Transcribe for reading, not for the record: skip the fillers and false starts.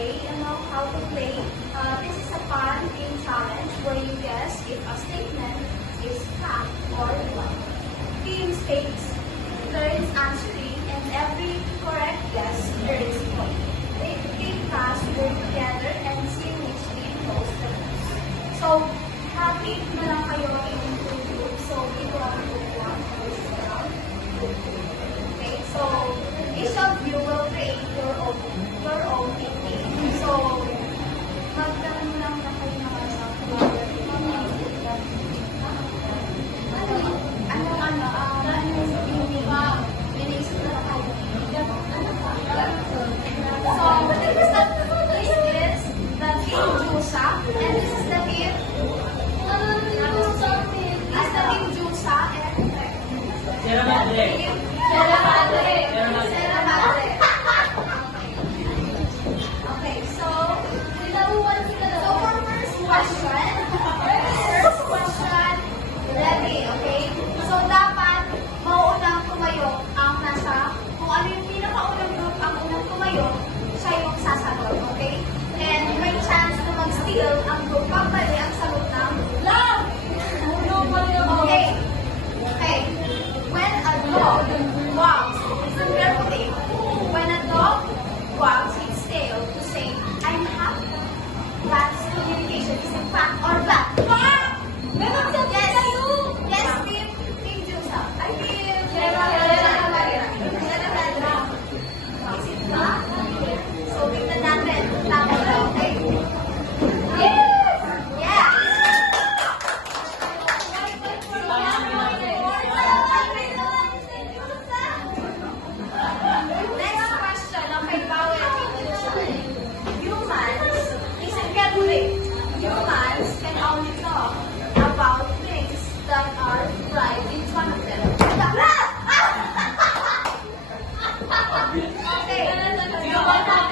play and know how to play. This is a fun game challenge where you guess if a statement is fact or lie. Team takes turns answering, and every correct guess earns point. Team tasks work together and see which team knows the most. So, happy na lang kayo in two groups. So, ito ang group 1, this is round group 2. Okay, so each of you will create your own team name. So, magtanong lang na kayo naman sa flower. Inisip na lang kayo. So, this is the team Jusa, and this is the team Jusa and Sierra Madre. Okay, so for first question, ready, okay? So dapat mauunang tumayo ang nasa, kung ano yung pinakaunang group ang unang tumayo, siya yung sasagot, okay? And may chance na mag-steal ang group pag mali ang sagot ng love! Okay. Okay. When a dog wags, listen carefully. When a dog wags its tail to say, I'm happy, that's communication. Is it fact or fact? Fact! Yes, Team Jusa. I feel Is it fact? So, tignan natin. Tama na, okay? Yes! Yes! Next question, okay, bawal. Humans, listen carefully. Humans can only talk about things that are right in front of them. Okay.